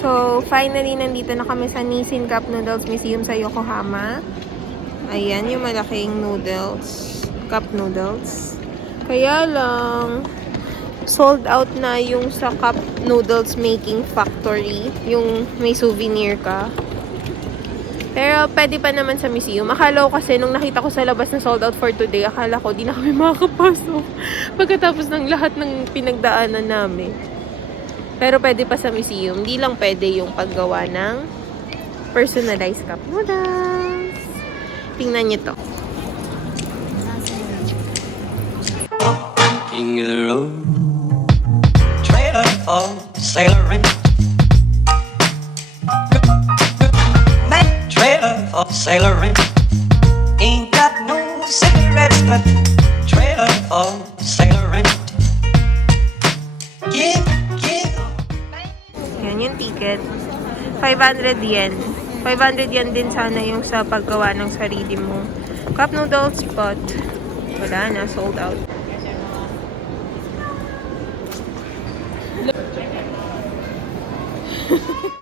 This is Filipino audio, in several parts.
So, finally, nandito na kami sa Nissin Cup Noodles Museum sa Yokohama. Ayan, yung malaking noodles. Cup noodles. Kaya lang, sold out na yung sa Cup Noodles Making Factory. Yung may souvenir ka. Pero, pwede pa naman sa museum. Akala ko kasi, nung nakita ko sa labas na sold out for today, akala ko, di na kami makakapasok. Pagkatapos ng lahat ng pinagdaanan namin. Pero pwede pa sa museum. Hindi lang pwede yung paggawa ng personalized cup noodles. Tingnan nyo to. King of the road, trailer for sailoring. Man, trailer for sailoring. Ain't got no cigarettes, but trailer for sailoring. Give. Yan yung ticket. 500 yen. 500 yen din sana yung sa paggawa ng sarili mo. Cup noodles, but wala na, sold out.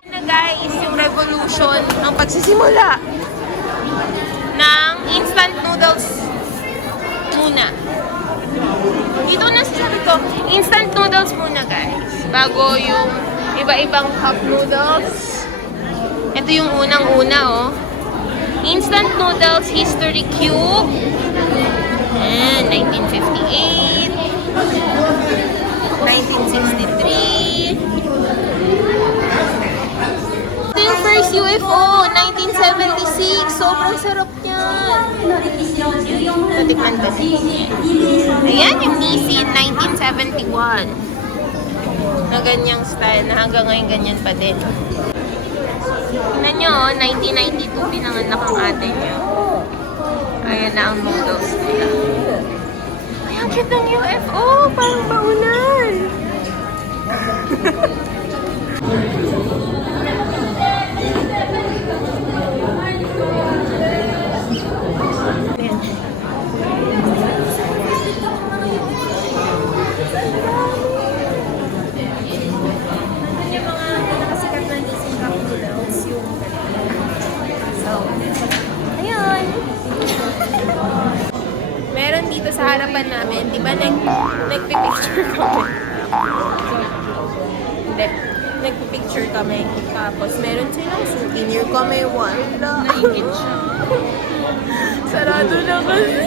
Na guys, yung revolution ang pagsisimula ng instant noodles muna. Dito na sasabi ko, instant noodles muna guys. Bago yung iba-ibang cup noodles. Ito yung unang-una, oh. Instant Noodles History Cube. And 1958. 1963. Ito yung first UFO, 1976. Sobrang sarap niyan. Natikman ko. Ayan yung Nissin, 1971. Na ganyang style, na hanggang ngayon ganyan pa din. Tingnan nyo, 1992 pinanganak ang ate niya. Ayan na ang noodles nila. Ay, ang cute ng UFO! Parang baunan! Meron dito sa harapan namin, di ba nagpipicture kami? Hindi. Nagpipicture kami. Tapos meron silang souvenir kami. Wala. Naingit siya. Sarado na kasi.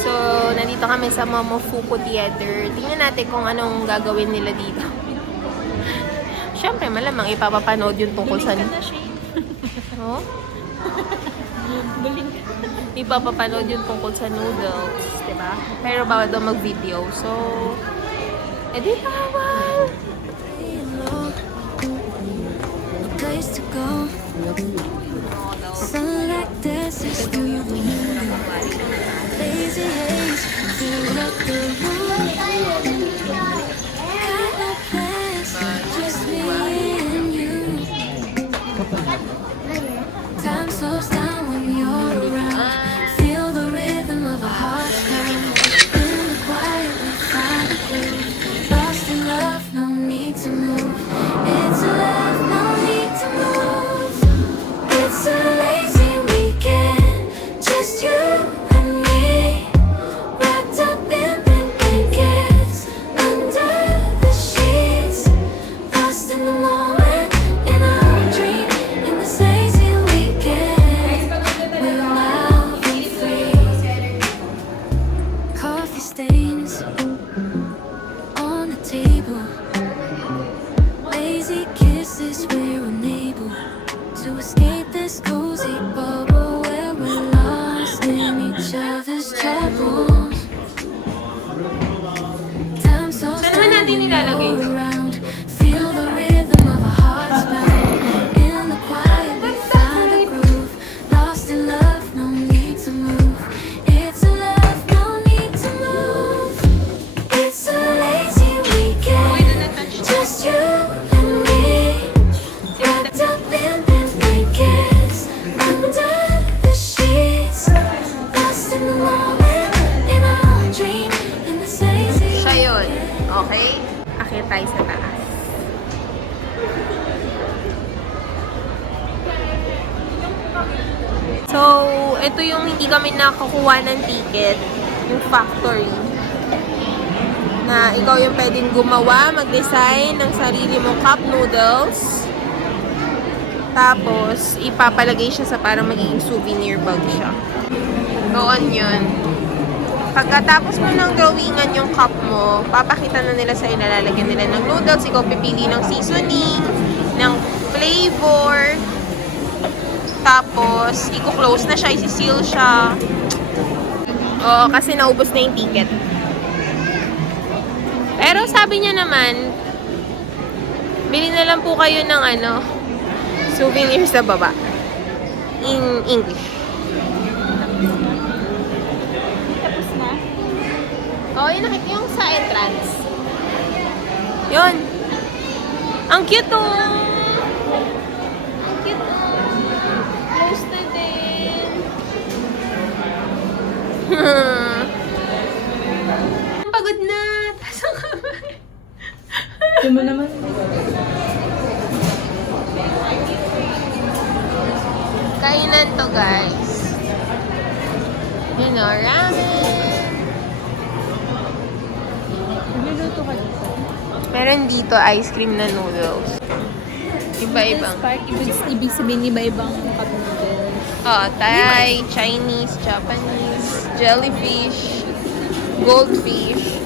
So, nandito kami sa Momofuku Theater. Tingnan natin kung anong gagawin nila dito. Siyempre, malamang ipapapanood yung tungkol sa... Oh? Ipapapanood yung tungkol sa noodles, diba? Pero bawal daw mag-video. So, edi bawal! Place to go. Sun like this is through your window. Lazy haze fill up the room. Got no plans, just me and you. Time slows down when you're around. Feel the rhythm of a heart's pound. In the quiet we find a groove. Lost in love, no need to move. It's a love, no need to move. It's a lazy weekend, just you and me. Wrapped up in blankets, under the sheets. Lost in the moment, in our dream. In this lazy weekend, we'll now be free. Coffee stains on the table. Lazy kisses, we're unable to escape this cozy bubble where we're lost in each other's troubles. Time slows Saan naman natin nilalagay? all around. Feel the rhythm of a heart's pound. In the quiet we find a groove. Lost in love, no need to move. It's a love, no need to move. It's Okay? Akyat tayo sa taas. So, ito yung hindi kami nakakuha ng ticket. Yung factory. Na ikaw yung pwedeng gumawa, mag-design ng sarili mong cup noodles. Tapos, ipapalagay siya sa parang magiging souvenir bag siya. Go on yun. Pagkatapos mo ng drawingan yung cup mo, papakita na nila sa'yo, nalalagyan nila ng noodles, ikaw pipili ng seasoning, ng flavor, tapos, i-close na siya, isi-seal siya. Oo, kasi naubos na yung ticket. Pero sabi niya naman, bili na lang po kayo ng souvenir sa baba. In English. Tapos na? Oo, yun nakita yung sa entrance. Yun. Ang cute oh. Ang cute oh. Close na din. Pagod na. Tasang kamay. Ito mo naman. Kainan to, guys. Yun o, ramen. Nagluluto ka dito. Meron dito ice cream na noodles. Iba-ibang. Spark, ibig sabihin iba-ibang cup noodles. Oh, Thai, Chinese, Japanese, jellyfish, goldfish.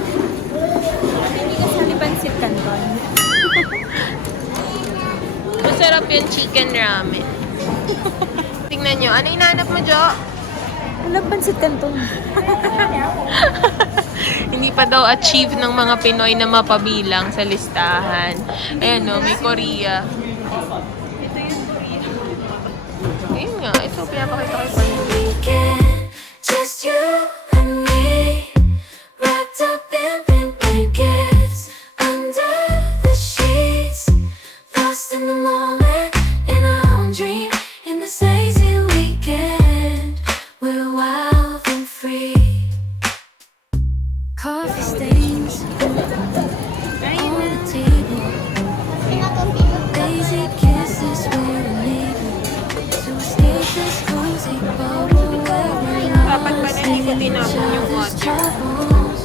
Hindi ka sa Pansit Canton. Masarap yung chicken ramen. Tingnan nyo. Ano inaanap mo, Jo? Walang Pansit Canton. Hindi pa daw achieve ng mga Pinoy na mapabilang sa listahan. Ayan no, may Korea. Ayun nga, ito pinapakita ko sa Weekend, just you and me, wrapped up in pink blankets, under the sheets, lost in the moment, in our own dream, in this lazy weekend, we're wild and free. Coffee stains on the table, lazy kisses we're unable to escape this cozy bubble where we're Dapat ba lost na hindi ko in each tinapon yung other's water? troubles.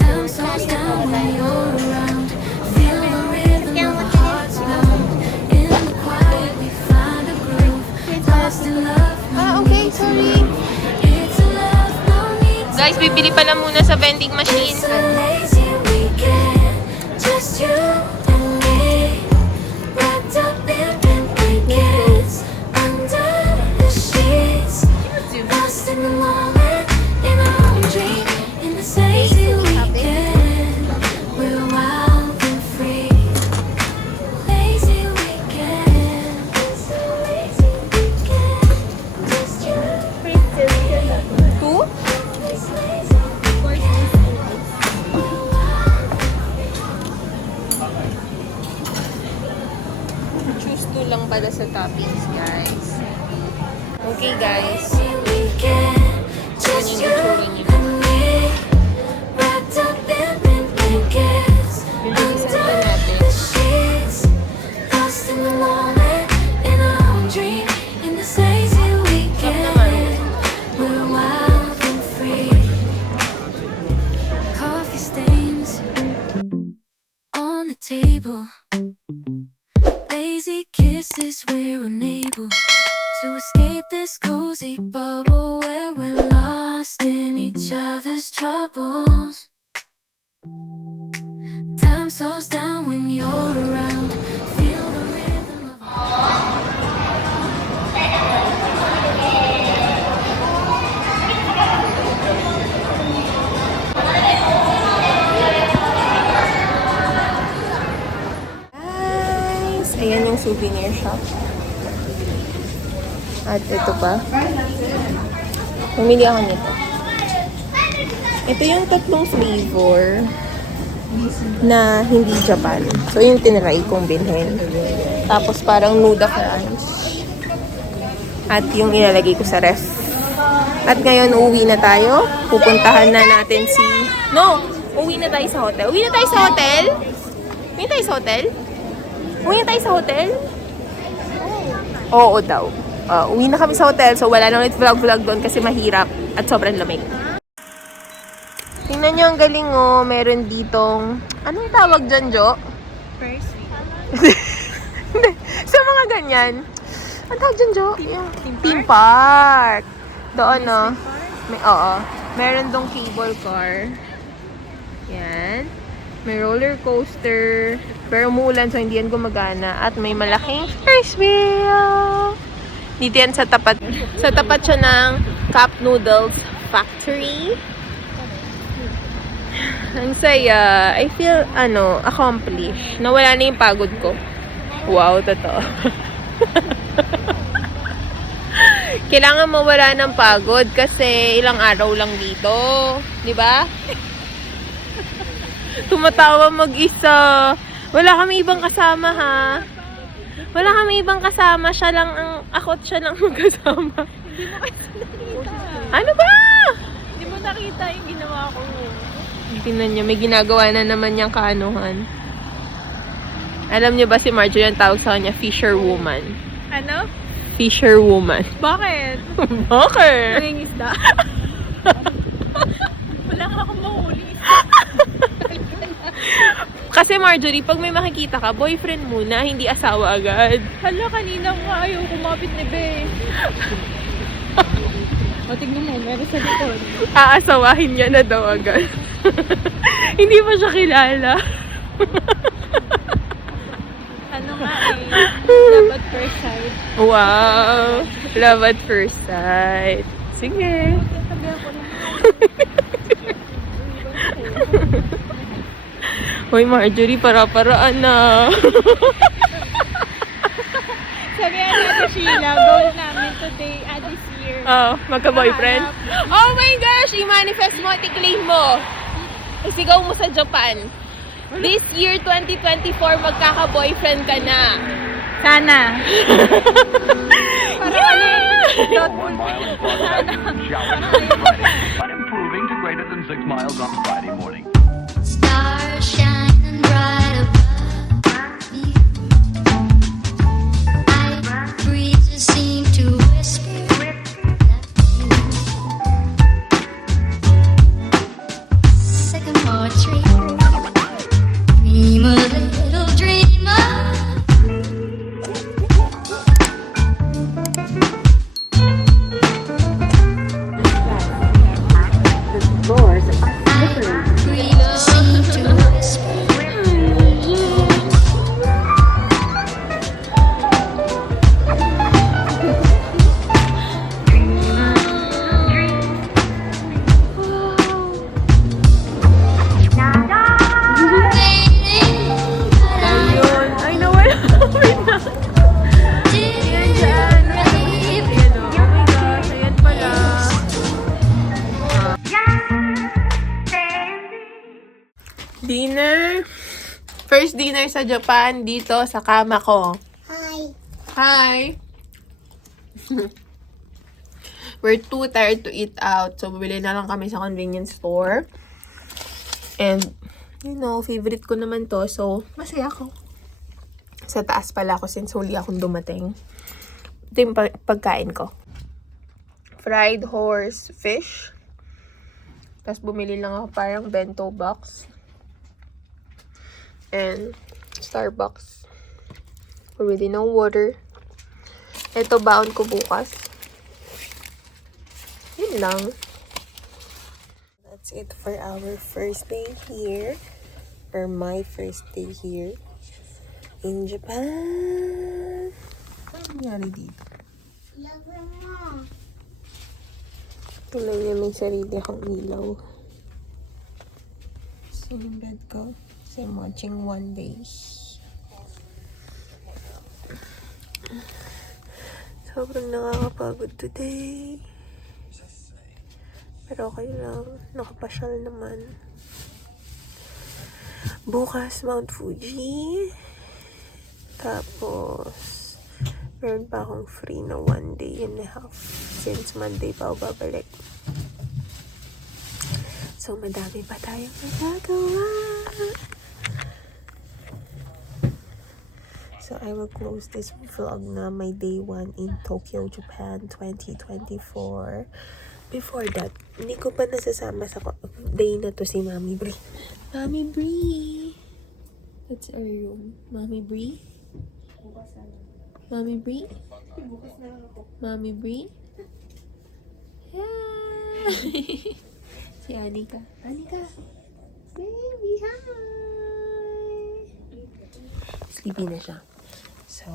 Time slows down when you're around. Feel the rhythm of our hearts pound. In the quiet we find a groove. Lost in love, no Okay, need to sorry. move. It's a love, no need to Guys, bibili pala muna sa vending machine. It's a lazy weekend, just you and me, wrapped up in pink blankets, under the sheets, lost in the moment, in our own dream, in this lazy weekend, we're wild and free. Lazy weekend, it's a lazy weekend, just you and Two? this lazy weekend, we're wild. Choose two lang pala sa toppings, guys. Okay, guys. Lazy weekend, just Yun you yung itsura niya. and me, wrapped up in pink blankets, Bibilisan pa under natin. the sheets, lost in the moment, in our own dream, in this lazy weekend, we're wild and free. Coffee stains on the table, lazy kisses we're unable to escape this cozy bubble where we're lost in each other's troubles. Time slows down when you're around. Feel the rhythm of Guys, ayan yung souvenir shop. At ito pa. Pumili ako nito. Ito yung tatlong flavor na hindi Japan. So, yung tinry kong bilhin. Tapos, parang Nuda Crunch. At yung ilalagay ko sa ref. At ngayon, uuwi na tayo. Pupuntahan na natin si... No! Uwi na tayo sa hotel. Uwi na tayo sa hotel? Uwi na tayo sa hotel? Uwi na tayo sa hotel? Oo daw. Uwi na kami sa hotel, so wala nang vlog-vlog doon kasi mahirap at sobrang lamig. Tingnan nyo, ang galing oh. Meron ditong... Anong tawag dyan, Jo? First, Sa mga ganyan. Ang tawag dyan, Jo? Theme park. Doon, no? Oo. Meron dong cable car. Yan. May roller coaster. Pero umuulan, so hindi yan gumagana. At may malaking Ferris wheel. Dito yan sa tapat. Sa tapat siya ng Cup Noodles Factory. Ang saya. I feel, accomplished. Nawala na yung pagod ko. Wow, totoo. Kailangan mawala ng pagod kasi ilang araw lang dito. Di ba? Tumatawa mag-isa. Wala kami ibang kasama, ha? Wala kami ibang kasama. Siya lang ako at siya lang magkasama. hindi mo kasi nakita. Ano ba? Hindi mo nakita yung ginawa ko. Tingnan niyo, may ginagawa na naman niyang kaanuhan. Alam niyo ba si Marjorie ang tawag sa kanya, fisherwoman? Ano? Fisherwoman. Bakit? Bakit? Nangingisda? Wala nga akong mahuli. Kasi Marjorie, pag may makikita ka, boyfriend muna, hindi asawa agad. Hala, kanina nga ayaw kumapit ni Be. O, tignan mo, meron sa likod. Aasawahin niya na daw agad. Hindi pa siya kilala. Ano nga love at first sight. Wow! Love at first sight. Sige. Sabihan ko lang. Hoy Marjorie, para-paraan na. Sabihan natin Sheila, goal namin today, this year. Oh, magka-boyfriend? Oh my gosh! I-manifest mo, i-claim mo. Isigaw mo sa Japan. This year, 2024, magkaka-boyfriend ka na. Sana. Yeah! 1 mile in front of but improving to greater than 6 miles on Friday morning. Stars shining bright above me. Night breezes seem to whisper sycamore tree. Dream a little dreamer. Breezes seem to whisper. Ayun. Ay, nawala. Wait na. Ayan dyan. Ayan o. Oh my gosh. Ayan pala. Dinner. First dinner sa Japan dito sa kama ko. Hi. We're too tired to eat out. So, bumili na lang kami sa convenience store. And, favorite ko naman to. So, masaya ako. Sa taas pala ako since huli akong dumating. Ito yung pagkain ko. Fried horse fish. Tapos bumili lang ako parang bento box. And Starbucks. Already no water. Ito baon ko bukas. Yun lang. That's it for our first day here. Or my first day here. In Japan. Ano nangyari dito? Tuloy niya may sarili akong ilaw. So, yung bed ko. So, I'm watching One Day. Sobrang nakakapagod today. Pero okay lang. Nakapasyal naman. Bukas, Mount Fuji. Tapos, meron pa akong free na 1 day and a half. since Monday pa ako babalik. So, madami pa tayong magagawa. So, I will close this vlog na my day 1 in Tokyo, Japan 2024. Before that, hindi ko pa nasasama sa day na to si Mami Brie. Mami Brie! That's our room. Mami Brie? Mami Brie? Mami Brie? Yeah! Si Anika. Anika! Baby, hi! Sleepy na siya. So,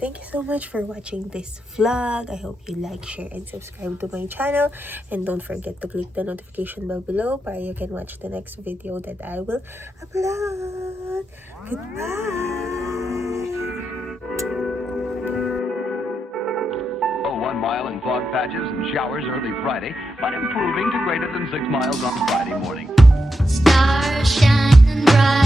thank you so much for watching this vlog. I hope you like, share, and subscribe to my channel. And don't forget to click the notification bell below para you can watch the next video that I will upload. Goodbye! 1 mile in fog patches and showers early Friday, but improving to greater than 6 miles on Friday morning. Stars shining bright.